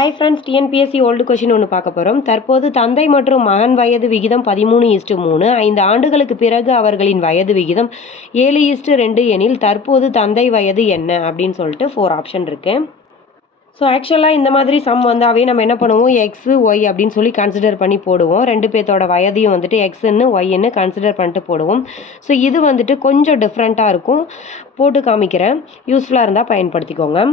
Hi friends, TNPSC old question ஒன்று பார்க்க போகிறோம். தற்போது தந்தை மற்றும் மகன் வயது விகிதம் 13:3. 5 ஆண்டுகளுக்கு பிறகு அவர்களின் வயது விகிதம் 7:2 எனில் தற்போது தந்தை வயது என்ன அப்படின்னு சொல்லிட்டு 4 ஆப்ஷன் இருக்கு. ஸோ ஆக்சுவலாக இந்த மாதிரி சம் வந்தாவே நம்ம என்ன பண்ணுவோம், எக்ஸு ஒய் அப்படின்னு சொல்லி கன்சிடர் பண்ணி போடுவோம். ரெண்டு பேர்த்தோட வயதையும் வந்துட்டு எக்ஸ்ன்னு ஒய்ன்னு கன்சிடர் பண்ணிட்டு போடுவோம். ஸோ இது வந்துட்டு கொஞ்சம் டிஃப்ரெண்ட்டாக இருக்கும், போட்டு காமிக்கிறேன். யூஸ்ஃபுல்லாக இருந்தால் பயன்படுத்திக்கோங்க.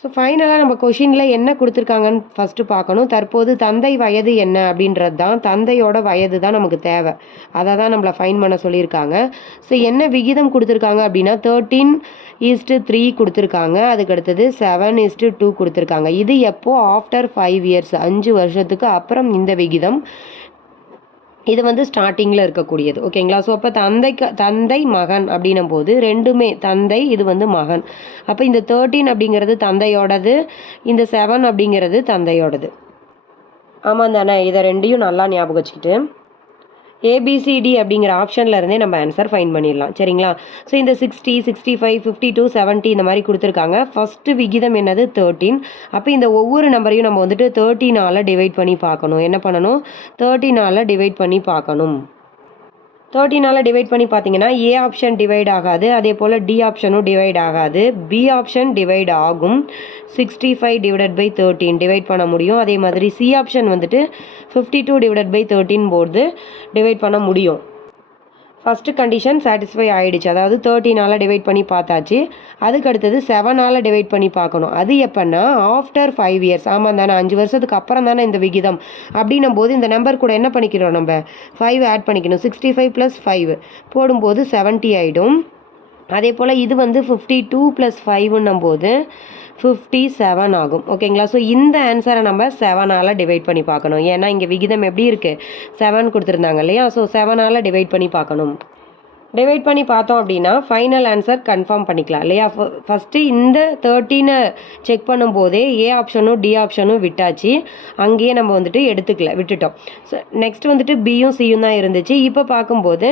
ஸோ ஃபைனலாக நம்ம கொஷினில் என்ன கொடுத்துருக்காங்கன்னு ஃபஸ்ட்டு பார்க்கணும். தற்போது தந்தை வயது என்ன அப்படின்றது தான், தந்தையோட வயது தான் நமக்கு தேவை. அதை தான் நம்மளை ஃபைன் பண்ண சொல்லியிருக்காங்க. ஸோ என்ன விகிதம் கொடுத்துருக்காங்க அப்படின்னா 13:3 கொடுத்துருக்காங்க. அதுக்கு அடுத்தது 7:2 கொடுத்துருக்காங்க. இது எப்போ ஆஃப்டர் 5 இயர்ஸ், 5 வருஷத்துக்கு அப்புறம் இந்த விகிதம். இது வந்து ஸ்டார்டிங்கில் இருக்கக்கூடியது. ஓகேங்களா? ஸோ அப்போ தந்தை மகன் அப்படின்னும் போது ரெண்டுமே தந்தை, இது வந்து மகன். அப்போ இந்த 13 அப்படிங்கிறது தந்தையோடது, இந்த 7 அப்படிங்கிறது தந்தையோடது. ஆமாம் தானே? இதை ரெண்டையும் நல்லா ஞாபகம் வச்சுக்கிட்டு ஏபிசிடி அப்படிங்கிற ஆப்ஷனில் இருந்தே நம்ம ஆன்சர் ஃபைன் பண்ணிடலாம். சரிங்களா? ஸோ இந்த 60, 65, 52, 70 இந்த மாதிரி கொடுத்துருக்காங்க. ஃபஸ்ட்டு விகிதம் என்னது? 13. அப்போ இந்த ஒவ்வொரு நம்பரையும் நம்ம வந்துட்டு 13ஆல் டிவைட் பண்ணி பார்க்கணும். என்ன பண்ணணும்? 13ஆல் டிவைட் பண்ணி பார்க்கணும். 13ஆல் டிவைட் பண்ணி பார்த்தீங்கன்னா ஏ ஆப்ஷன் டிவைட் ஆகாது, அதே போல் டி ஆப்ஷனும் டிவைட் ஆகாது, பி ஆப்ஷன் டிவைட் ஆகும். 65 டிவைடட் பை 13 டிவைட் பண்ண முடியும். அதே மாதிரி சி ஆப்ஷன் வந்துட்டு 52 டிவைடட் பை 13 போது டிவைட் பண்ண முடியும். ஃபஸ்ட்டு கண்டிஷன் சாட்டிஸ்ஃபை ஆகிடுச்சு, அதாவது 13ஆல் டிவைட் பண்ணி பார்த்தாச்சு. அதுக்கு அடுத்தது 7ஆல் டிவைட் பண்ணி பார்க்கணும். அது எப்போன்னா ஆஃப்டர் 5 இயர்ஸ். ஆமாம் தானே? 5 வருஷத்துக்கு அப்புறம் தானே இந்த விகிதம். அப்படின்னும் போது இந்த நம்பர் கூட என்ன பண்ணிக்கிறோம், நம்ம 5 ஆட் பண்ணிக்கணும். 65 + 5 போடும்போது 70 ஆகிடும். அதே போல் இது வந்து 52 + 5ன்னும் போது 57 ஆகும். ஓகேங்களா? ஸோ இந்த ஆன்சரை நம்ம 7ஆல் டிவைட் பண்ணி பார்க்கணும். ஏன்னா இங்கே விகிதம் எப்படி இருக்குது? 7 கொடுத்துருந்தாங்க இல்லையா? ஸோ 7ஆல் டிவைட் பண்ணி பார்க்கணும். டிவைட் பண்ணி பார்த்தோம் அப்படின்னா ஃபைனல் ஆன்சர் கன்ஃபார்ம் பண்ணிக்கலாம் இல்லையா? ஃபஸ்ட்டு இந்த 13 செக் பண்ணும்போதே ஏ ஆப்ஷனும் டி ஆப்ஷனும் விட்டாச்சு, அங்கேயே நம்ம வந்துட்டு விட்டுட்டோம். ஸோ நெக்ஸ்ட் வந்துட்டு பியும் சியும் தான் இருந்துச்சு. இப்போ பார்க்கும்போது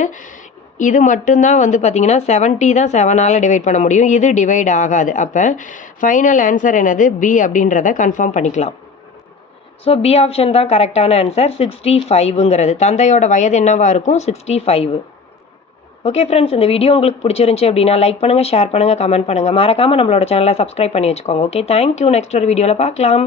இது மட்டும்தான் வந்து பார்த்திங்கன்னா 70 தான் 7ஆல் டிவைட் பண்ண முடியும், இது டிவைட் ஆகாது. அப்போ ஃபைனல் ஆன்சர் என்னது? பி அப்படின்றத கன்ஃபார்ம் பண்ணிக்கலாம். ஸோ பி ஆப்ஷன் தான் கரெக்டான ஆன்சர். 65ங்கிறது தந்தையோட வயது என்னவாக இருக்கும்? 65. ஓகே ஃப்ரெண்ட்ஸ், இந்த வீடியோ உங்களுக்கு பிடிச்சிருந்துச்சி அப்படின்னா லைக் பண்ணுங்கள், ஷேர் பண்ணுங்கள், கமெண்ட் பண்ணுங்கள். மறக்காமல் நம்மளோட சேனலை சப்ஸ்கிரைப் பண்ணி வச்சுக்கோங்க. Okay, thank you. நெக்ஸ்ட் ஒரு வீடியோவில் பார்க்கலாம்.